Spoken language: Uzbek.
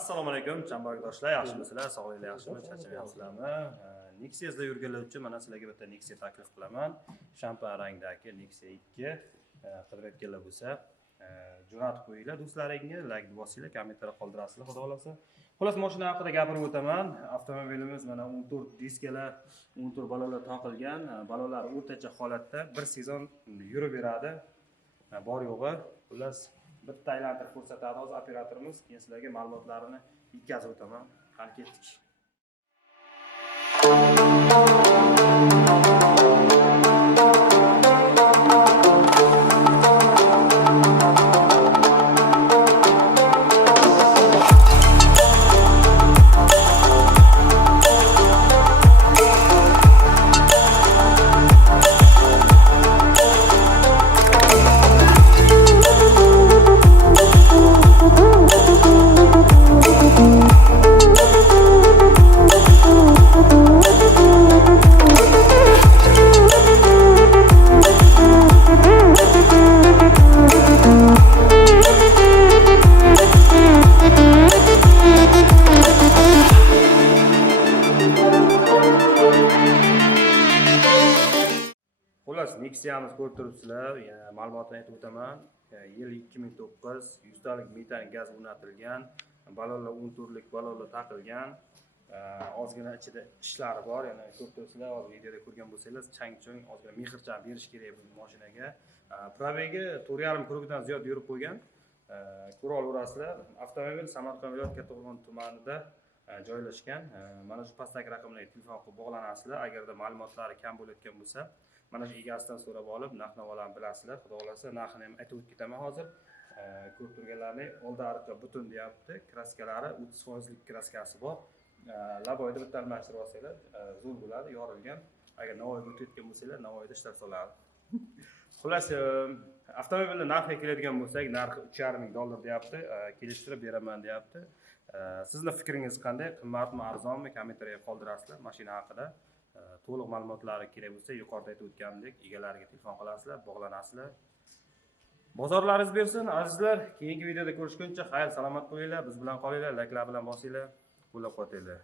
Assalomu alaykum chambardoshlar, yaxshimisizlar? Sog'lig'inglar yaxshimi? Charchamayapsizlarmi? Nexia'da yurganlar uchun mana sizlarga bitta Nexia taklif qilaman. Shampan rangdagi Nexia 2 qidirayotganlar bo'lsa, jo'natib qo'yinglar do'stlaringga, like bosinglar, kommentar qoldirasizlar, xudo xolasa. Xullas, mashina haqida gapirib o'taman. Avtomobilimiz mana 14 diskalar, 14 balolar taqilgan. Balolar o'rtacha holatda bir sezon yurib beradi. Bor yo'g'i, xullas bitta aylantirib ko'rsatadi hozir operatorimiz. Keyin sizlarga ma'lumotlarini yetkazib o'taman. Qani ketdik. Xullas, Nexia'miz ko'rib turibsizlar. Yana ma'lumotni aytib o'taman. Yil 2009, 100 talik metan gaz o'rnatilgan, balonlar 14 lik balonlar taqilgan. Ozgina ichida ishlari bor. Yana ko'rib turibsizlar, hozir videoda ko'rgan bo'lsangiz, chang-chong ozgina mehrchan berish kerak bu mashinaga. Probegi 4,5 krugdan ziyod yurib qo'ygan. Ko'ra olasizlar. Avtomobil Samarqand viloyati Kattaqo'rg'on tumanida joylashgan. Mana shu pastdagi raqamlarga telefon qilib bog'lanasizlar. Agarda ma'lumotlari kam bo'layotgan bo'lsa, mana shu egasidan so'rab olib, narx-navolarni bilasizlar. Xudo xolasa, narxini ham aytib ketaman hozir. Ko'rib turganlarning oldi arqa butun deyapti. Kraskalari 30% lik kraskasi bor. Laboyda bitta almashtirib olsanglar, zo'r bo'ladi, yorilgan. Agar Navoiyga o'tayotgan bo'lsanglar, Navoiyda ishlab soladi. Xullas, avtomobilni narxiga keladigan bo'lsak, narxi $3,500 deyapti. Kelishtirib beraman deyapti. Sizning fikringiz qanday? Qimmatmi, arzonmi? Kommentariyga qoldirasizlar mashina haqida. To'liq ma'lumotlari kerak bo'lsa, yuqorida aytib o'tganimdek, egalariga telefon qilasizlar, bog'lanasizlar. Bozorlaringiz bersin, azizlar. Keyingi videoda ko'rishguncha xayr, salomat bo'linglar, biz bilan qolinglar, likelar bilan bosinglar, qo'llab-quvvatlanglar.